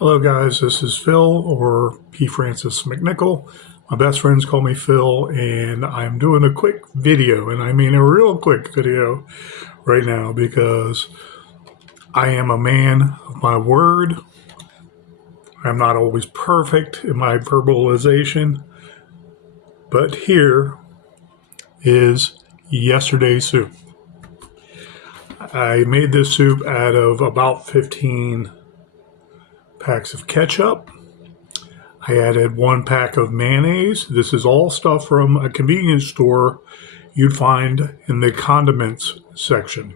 Hello guys, this is Phil, or P. Francis McNichol. My best friends call me Phil, and I'm doing a quick video, and I mean a real quick video right now because I am a man of my word. I'm not always perfect in my verbalization, but here is yesterday's soup. I made this soup out of about 15 packs of ketchup. I added 1 pack of mayonnaise. This is all stuff from a convenience store you'd find in the condiments section.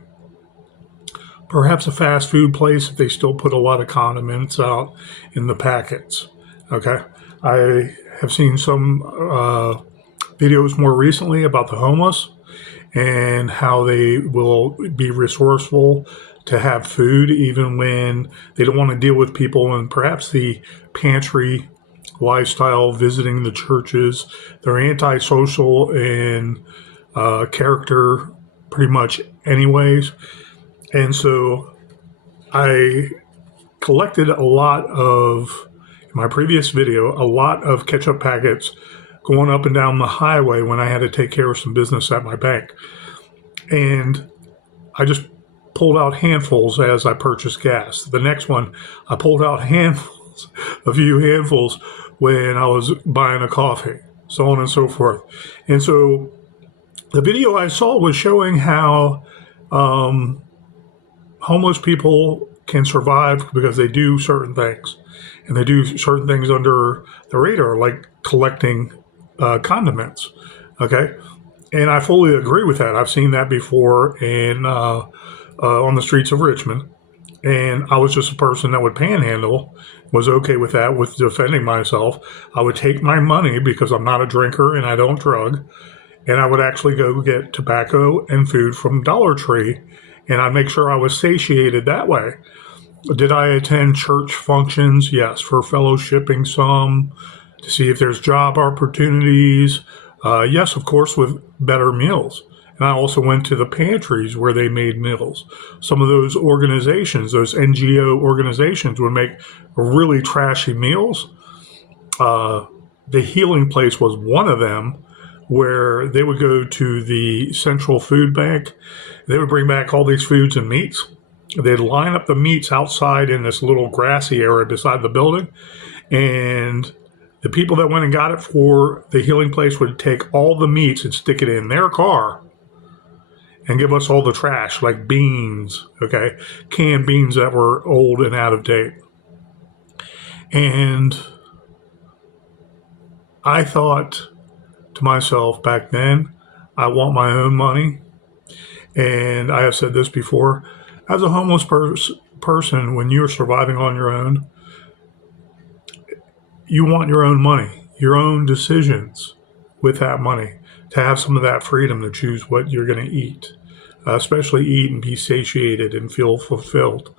Perhaps a fast food place if they still put a lot of condiments out in the packets. Okay. I have seen some videos more recently about the homeless and how they will be resourceful to have food even when they don't want to deal with people, and perhaps the pantry lifestyle, visiting the churches. They're antisocial in character pretty much anyways. And so I collected a lot of, in my previous video, a lot of ketchup packets going up and down the highway when I had to take care of some business at my bank. And I just pulled out handfuls as I purchased gas. The next one, I pulled out handfuls, a few handfuls when I was buying a coffee, so on and so forth. And so the video I saw was showing how homeless people can survive because they do certain things. And they do certain things under the radar, like collecting condiments. Okay? And I fully agree with that. I've seen that before on the streets of Richmond. And I was just a person that would panhandle, was okay with that, with defending myself. I would take my money because I'm not a drinker and I don't drug, and I would actually go get tobacco and food from Dollar Tree, and I'd make sure I was satiated that way. Did I attend church functions? Yes, for fellowshipping some, to see if there's job opportunities. Yes, of course, with better meals. And I also went to the pantries where they made meals. Some of those organizations, those NGO organizations, would make really trashy meals. The Healing Place was one of them, where they would go to the Central Food Bank. They would bring back all these foods and meats. They'd line up the meats outside in this little grassy area beside the building. And the people that went and got it for the Healing Place would take all the meats and stick it in their car and give us all the trash, like beans, okay? Canned beans that were old and out of date. And I thought to myself back then, I want my own money. And I have said this before, as a homeless person, when you're surviving on your own, you want your own money, your own decisions with that money, to have some of that freedom to choose what you're going to eat, especially eat and be satiated and feel fulfilled.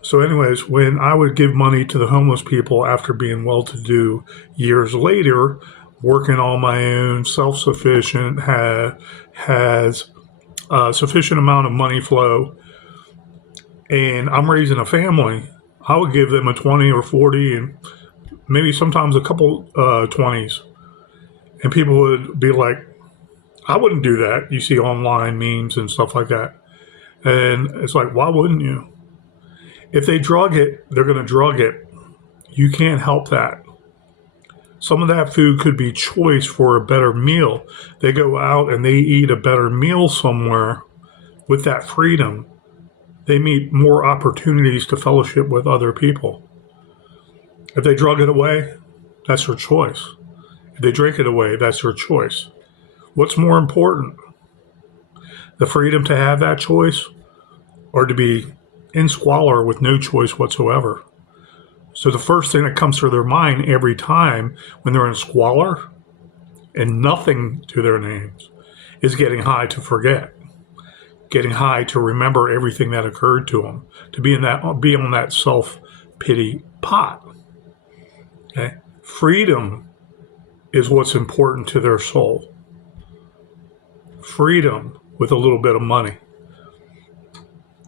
So anyways, when I would give money to the homeless people after being well-to-do years later, working on my own, self-sufficient, has a sufficient amount of money flow, and I'm raising a family, I would give them a 20 or 40 and maybe sometimes a couple 20s. And people would be like, I wouldn't do that. You see online memes and stuff like that. And it's like, why wouldn't you? If they drug it, they're going to drug it. You can't help that. Some of that food could be choice for a better meal. They go out and they eat a better meal somewhere with that freedom. They meet more opportunities to fellowship with other people. If they drug it away, that's their choice. If they drink it away, that's their choice. What's more important? The freedom to have that choice, or to be in squalor with no choice whatsoever? So the first thing that comes to their mind every time when they're in squalor and nothing to their names is getting high to forget, getting high to remember everything that occurred to them, to be on that self-pity pot. Okay? Freedom is what's important to their soul. Freedom with a little bit of money.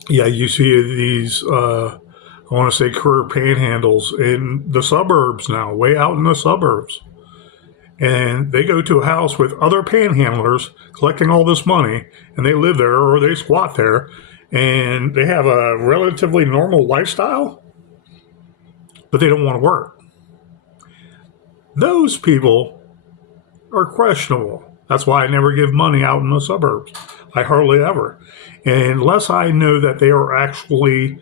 Yeah, you see these I want to say career panhandles in the suburbs now, way out in the suburbs. And they go to a house with other panhandlers collecting all this money, and they live there or they squat there, and they have a relatively normal lifestyle, but they don't want to work. Those people are questionable. That's why I never give money out in the suburbs. I hardly ever. Unless I know that they are actually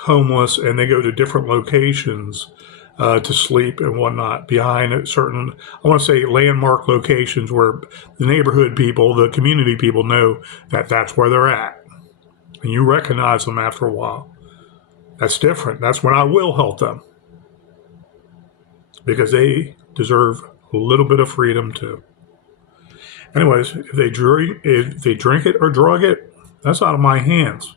homeless and they go to different locations to sleep and whatnot behind certain, I want to say, landmark locations where the neighborhood people, the community people know that that's where they're at. And you recognize them after a while. That's different. That's when I will help them, because they deserve a little bit of freedom too. Anyways, if they drink it or drug it, that's out of my hands.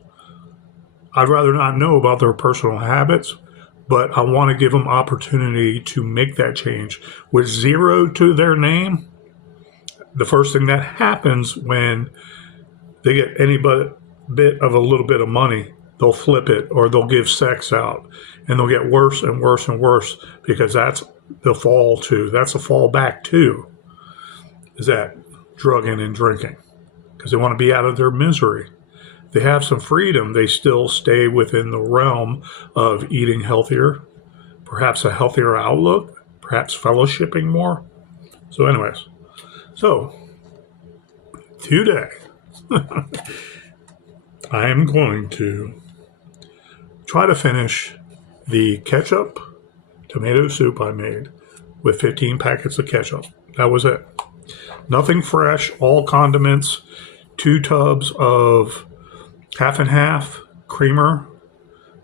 I'd rather not know about their personal habits, but I want to give them opportunity to make that change. With zero to their name, the first thing that happens when they get any bit of a little bit of money, they'll flip it or they'll give sex out, and they'll get worse and worse and worse, because that's the fall to. That's a fall back to, is that drugging and drinking, because they want to be out of their misery. They have some freedom. They still stay within the realm of eating healthier, perhaps a healthier outlook, perhaps fellowshipping more. So anyways, today I am going to try to finish the ketchup tomato soup I made with 15 packets of ketchup. That was it. Nothing fresh, all condiments, 2 tubs of half and half creamer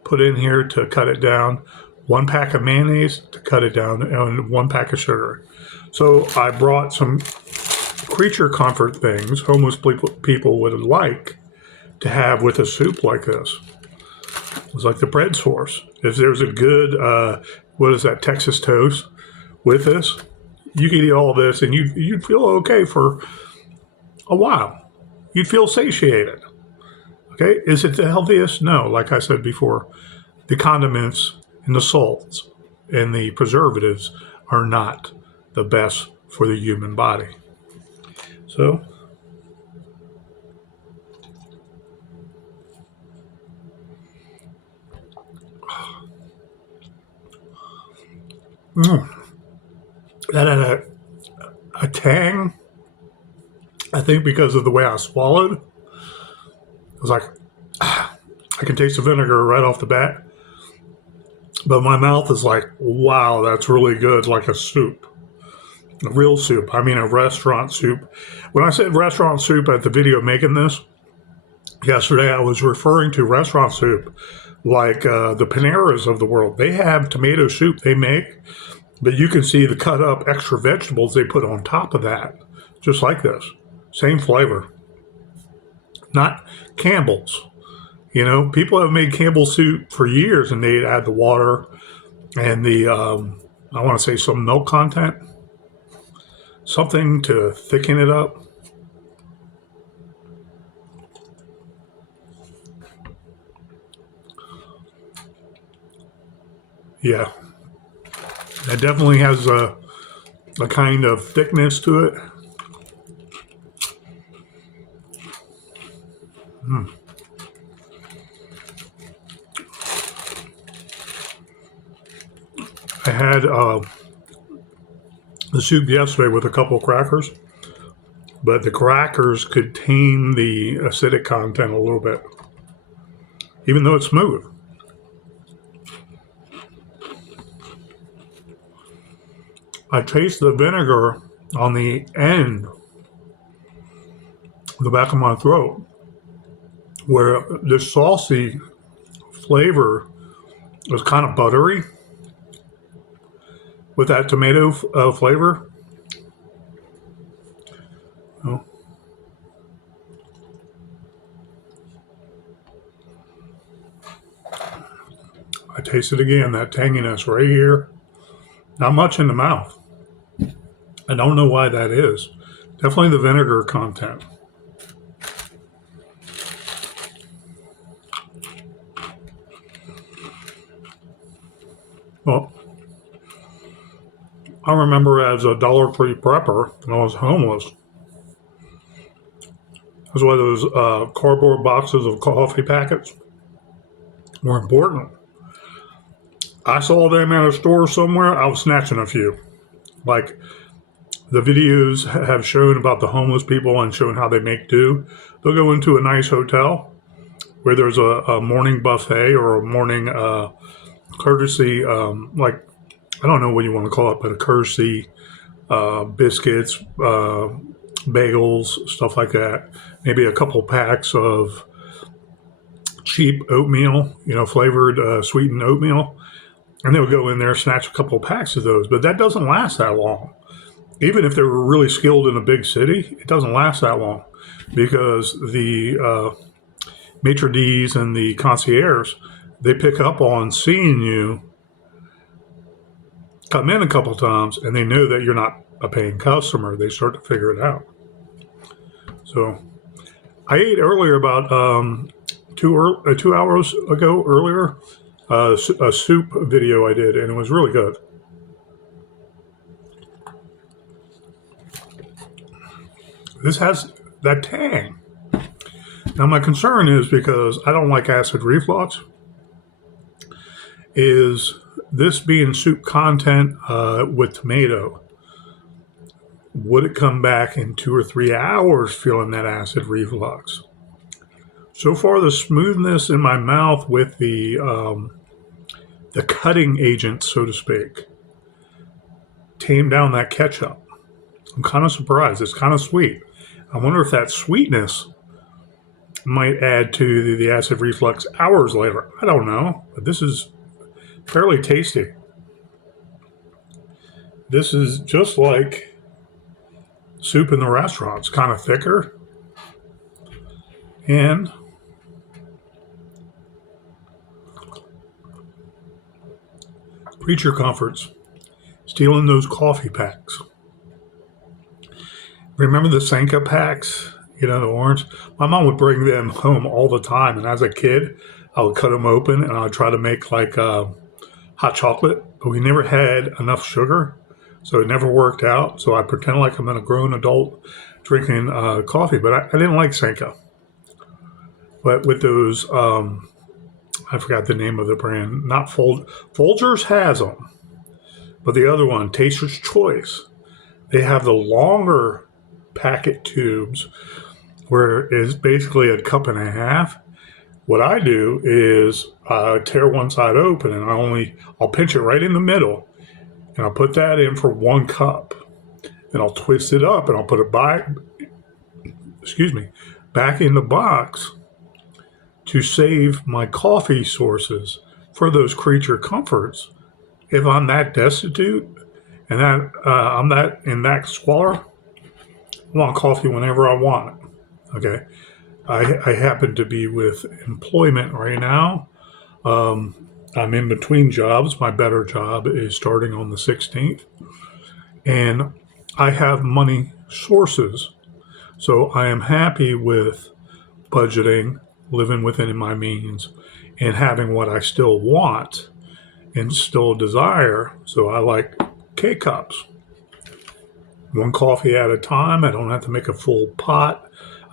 put in here to cut it down, 1 pack of mayonnaise to cut it down, and 1 pack of sugar. So I brought some creature comfort things homeless people would like to have with a soup like this. It's like the bread source. If there's a good, Texas toast with this, you could eat all this and you'd feel okay for a while. You'd feel satiated. Okay, is it the healthiest? No, like I said before, the condiments and the salts and the preservatives are not the best for the human body. So, that had a tang, I think because of the way I swallowed. It was like, I can taste the vinegar right off the bat. But my mouth is like, wow, that's really good, like a soup. A real soup. I mean, a restaurant soup. When I said restaurant soup at the video making this yesterday, I was referring to restaurant soup like the Paneras of the world. They have tomato soup they make, but you can see the cut up extra vegetables they put on top of that, just like this. Same flavor. Not Campbell's. You know, people have made Campbell's soup for years, and they add the water and the, I want to say some milk content, something to thicken it up. Yeah, that definitely has a kind of thickness to it. I had the soup yesterday with a couple of crackers, but the crackers could tame the acidic content a little bit, even though it's smooth. I taste the vinegar on the end, the back of my throat, where the saucy flavor is kind of buttery with that tomato flavor. Oh. I taste it again, that tanginess right here. Not much in the mouth. I don't know why that is. Definitely the vinegar content. Well, I remember as a Dollar Tree prepper when I was homeless, that's why those cardboard boxes of coffee packets were important. I saw them at a store somewhere, I was snatching a few. Like the videos have shown about the homeless people and shown how they make do. They'll go into a nice hotel where there's a morning buffet or a morning courtesy, like, I don't know what you want to call it, but a courtesy biscuits, bagels, stuff like that. Maybe a couple packs of cheap oatmeal, flavored sweetened oatmeal. And they'll go in there, snatch a couple packs of those. But that doesn't last that long. Even if they were really skilled in a big city, it doesn't last that long because the maitre d's and the concierge, they pick up on seeing you come in a couple times and they know that you're not a paying customer. They start to figure it out. So I ate earlier about 2 hours ago earlier, a soup video I did, and it was really good. This has that tang. Now my concern is, because I don't like acid reflux, is this being soup content with tomato, would it come back in 2 or 3 hours feeling that acid reflux? So far, the smoothness in my mouth with the cutting agent, so to speak, tamed down that ketchup. I'm kind of surprised. It's kind of sweet. I wonder if that sweetness might add to the acid reflux hours later. I don't know, but this is fairly tasty. This is just like soup in the restaurants, kind of thicker. And creature comforts, stealing those coffee packs. Remember the Sanka packs? The orange? My mom would bring them home all the time. And as a kid, I would cut them open and I would try to make like hot chocolate. But we never had enough sugar. So it never worked out. So I pretend like I'm a grown adult drinking coffee. But I didn't like Sanka. But with those, I forgot the name of the brand. Not Folgers has them. But the other one, Taster's Choice, they have the longer packet tubes where it's basically a cup and a half. What I do is tear one side open and I'll pinch it right in the middle and I'll put that in for 1 cup. Then I'll twist it up and I'll put it back in the box to save my coffee sources for those creature comforts. If I'm that destitute and that I'm that in that squalor, I want coffee whenever I want it. Okay, I happen to be with employment right now. I'm in between jobs. My better job is starting on the 16th, and I have money sources. So I am happy with budgeting, living within my means, and having what I still want and still desire. So I like K-cups. 1 coffee at a time. I don't have to make a full pot.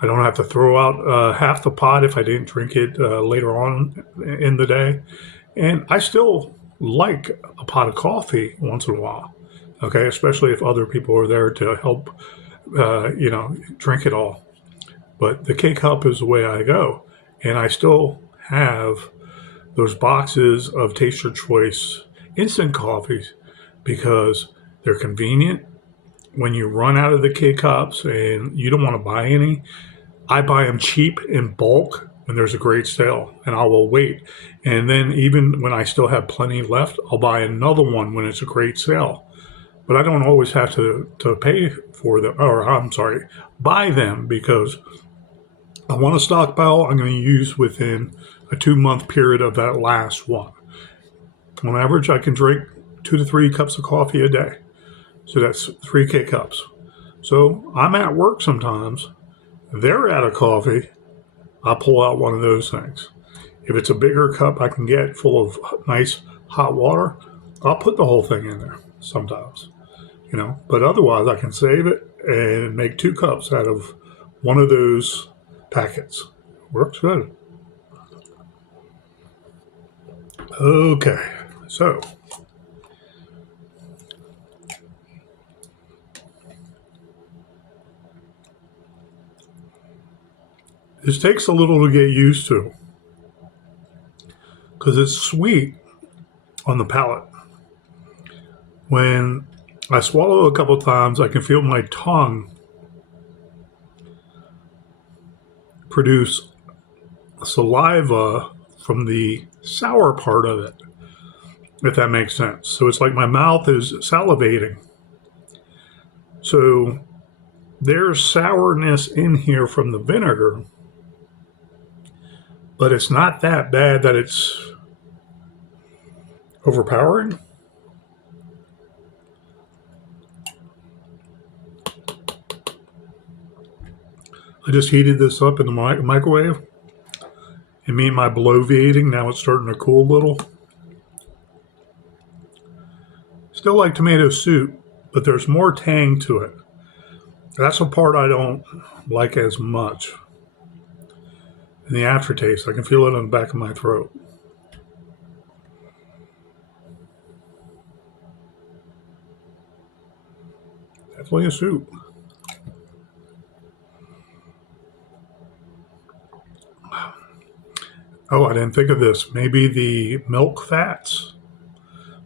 I don't have to throw out half the pot if I didn't drink it later on in the day. And I still like a pot of coffee once in a while. Okay, especially if other people are there to help, drink it all. But the K-cup is the way I go. And I still have those boxes of Taster Choice instant coffees because they're convenient. When you run out of the K-cups and you don't want to buy any, I buy them cheap in bulk when there's a great sale, and I will wait. And then even when I still have plenty left, I'll buy another one when it's a great sale. But I don't always have to pay for them, buy them, because I want a stockpile I'm going to use within a 2-month period of that last one. On average, I can drink 2 to 3 cups of coffee a day. So that's 3 K-cups. So I'm at work sometimes. They're out of coffee. I'll pull out one of those things. If it's a bigger cup I can get full of nice hot water, I'll put the whole thing in there sometimes, but otherwise I can save it and make 2 cups out of one of those packets. Works good. Okay, so this takes a little to get used to because it's sweet on the palate. When I swallow a couple times, I can feel my tongue produce saliva from the sour part of it, if that makes sense. So it's like my mouth is salivating. So there's sourness in here from the vinegar, but it's not that bad that it's overpowering. I just heated this up in the microwave. And me and my bloviating, now it's starting to cool a little. Still like tomato soup, but there's more tang to it. That's the part I don't like as much. And the aftertaste, I can feel it on the back of my throat. Definitely a soup. Oh, I didn't think of this. Maybe the milk fats,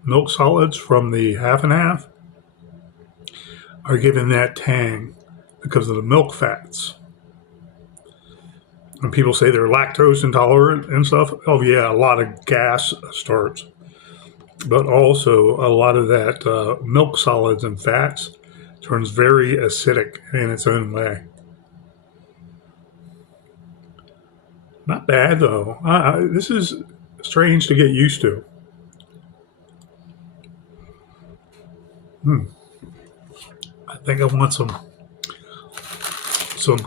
milk solids from the half and half are giving that tang because of the milk fats. And people say they're lactose intolerant and stuff. Oh, yeah, a lot of gas starts. But also a lot of that milk solids and fats turns very acidic in its own way. Not bad, though. This is strange to get used to. I think I want some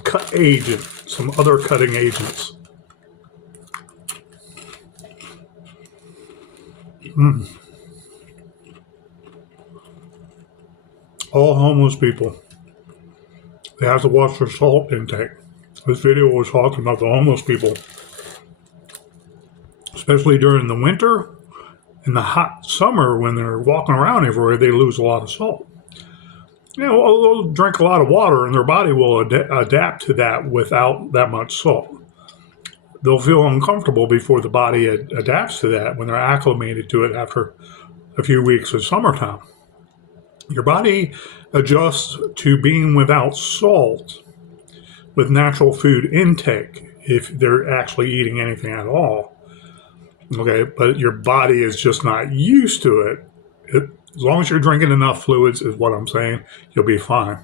cut agent, some other cutting agents. All homeless people, they have to watch their salt intake. This video was talking about the homeless people, especially during the winter and the hot summer when they're walking around everywhere, they lose a lot of salt. They'll drink a lot of water and their body will adapt to that without that much salt. They'll feel uncomfortable before the body adapts to that when they're acclimated to it after a few weeks of summertime. Your body adjusts to being without salt with natural food intake if they're actually eating anything at all. Okay, but your body is just not used to it. As long as you're drinking enough fluids, is what I'm saying, you'll be fine.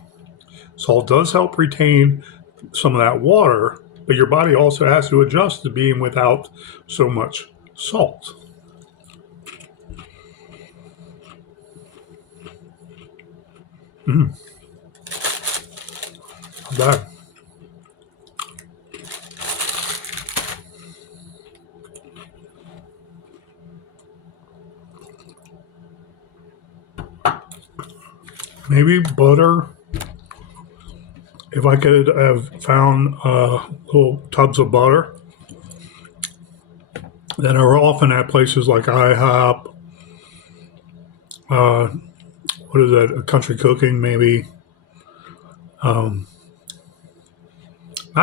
Salt does help retain some of that water, but your body also has to adjust to being without so much salt. Not bad. Maybe butter. If I could have found little tubs of butter that are often at places like IHOP, what is that, Country Cooking maybe, not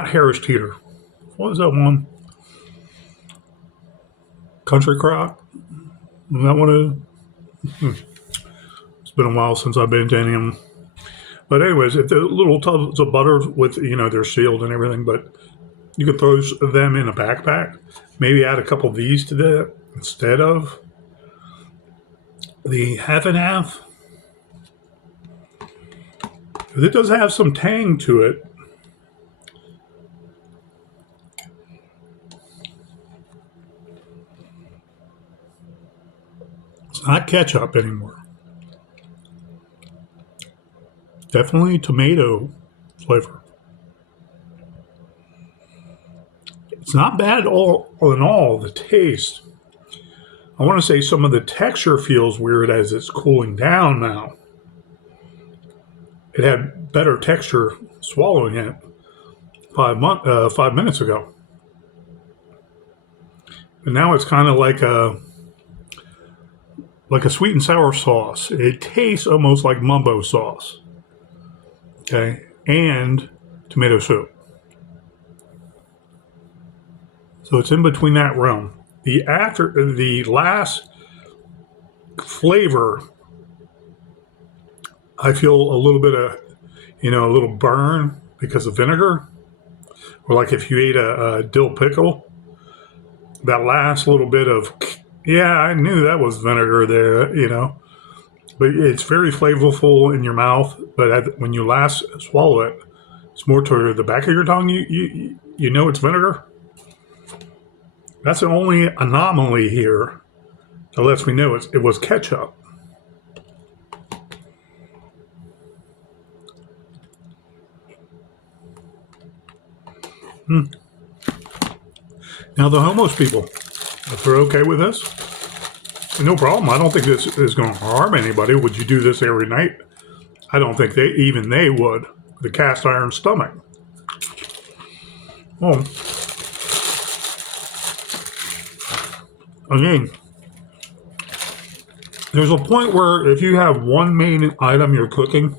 Harris Teeter. What was that one? Country Crock? That one is? It's been a while since I've been to any of them. But anyways, if the little tubs of butter with, they're sealed and everything, but you can throw them in a backpack. Maybe add a couple of these to that instead of the half and half. Because it does have some tang to it. It's not ketchup anymore. Definitely tomato flavor. It's not bad all in all, the taste. I want to say some of the texture feels weird as it's cooling down now. It had better texture swallowing it 5 minutes ago. But now it's kind of like a sweet and sour sauce. It tastes almost like mumbo sauce. Okay, and tomato soup. So it's in between that realm. The last flavor, I feel a little bit of, a little burn because of vinegar, or like if you ate a dill pickle, that last little bit of, yeah, I knew that was vinegar there. But it's very flavorful in your mouth. But when you last swallow it, it's more toward the back of your tongue. You know it's vinegar. That's the only anomaly here that lets me know it was ketchup. Now the homeless people, if they're okay with this, no problem. I don't think this is going to harm anybody. Would you do this every night? I don't think they would. The cast iron stomach. Well, again, there's a point where if you have one main item you're cooking,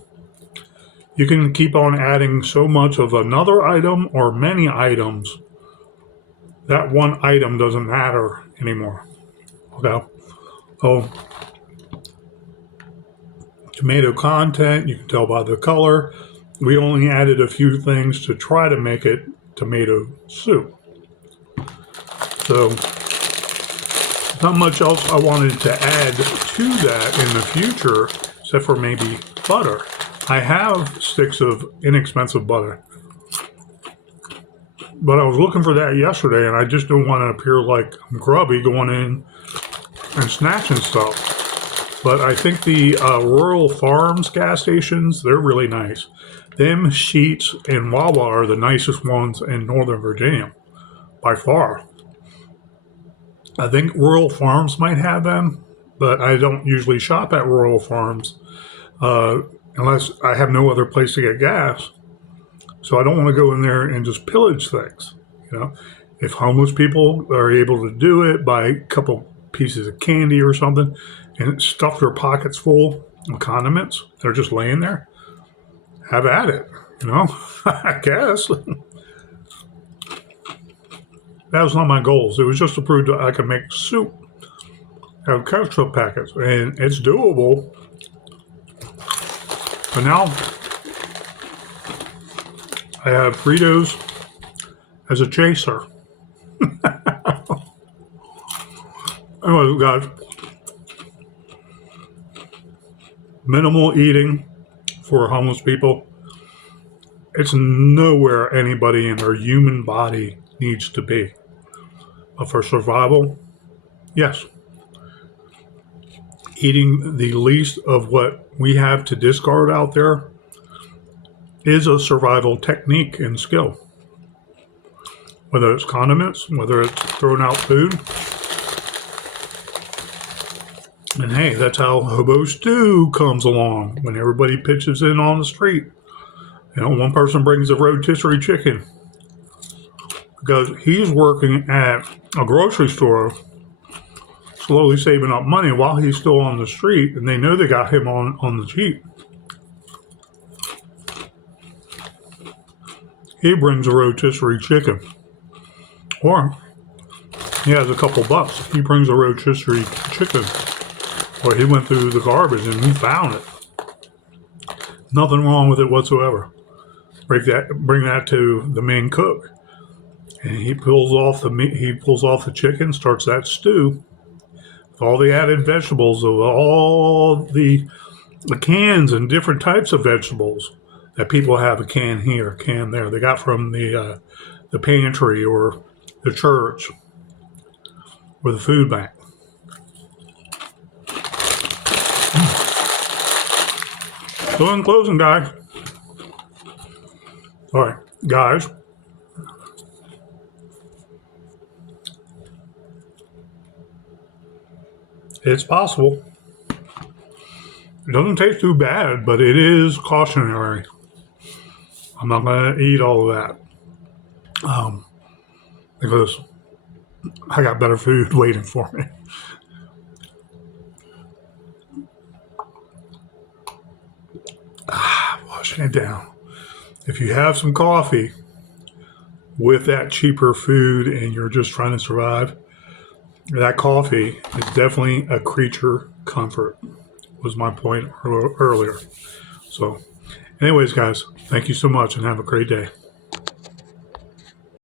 you can keep on adding so much of another item or many items. That one item doesn't matter anymore. Okay. Oh, tomato content, you can tell by the color. We only added a few things to try to make it tomato soup. So, not much else I wanted to add to that in the future, except for maybe butter. I have sticks of inexpensive butter. But I was looking for that yesterday, and I just don't want to appear like I'm grubby going in and snatching stuff. But I think the Rural Farms gas stations, they're really nice. Them, Sheetz, and Wawa are the nicest ones in Northern Virginia, by far. I think Rural Farms might have them, but I don't usually shop at Rural Farms unless I have no other place to get gas. So I don't want to go in there and just pillage things. If homeless people are able to do it, buy a couple pieces of candy or something and stuff their pockets full of condiments, they're just laying there, have at it, I guess. That was not my goals. It was just to prove that I could make soup out of ketchup packets, and it's doable. But now I have Fritos as a chaser. Anyway, guys, minimal eating for homeless people. It's nowhere anybody in their human body needs to be. But for survival, yes. Eating the least of what we have to discard out there is a survival technique and skill. Whether it's condiments, whether it's throwing out food. And hey, that's how hobo stew comes along when everybody pitches in on the street. One person brings a rotisserie chicken because he's working at a grocery store, slowly saving up money while he's still on the street, and they know they got him on the cheap. He brings a rotisserie chicken. Or he has a couple bucks. He brings a rotisserie chicken. Or he went through the garbage and he found it. Nothing wrong with it whatsoever. Bring that to the main cook. And he pulls off the meat, he pulls off the chicken, starts that stew with all the added vegetables of all the cans and different types of vegetables that people have, a can here, a can there. They got from the pantry or the church or the food bank. So in closing, guys. All right, guys. It's possible. It doesn't taste too bad, but it is cautionary. I'm not going to eat all of that because I got better food waiting for me. Washing it down. If you have some coffee with that cheaper food and you're just trying to survive, that coffee is definitely a creature comfort, was my point earlier. So, anyways, guys, thank you so much and have a great day.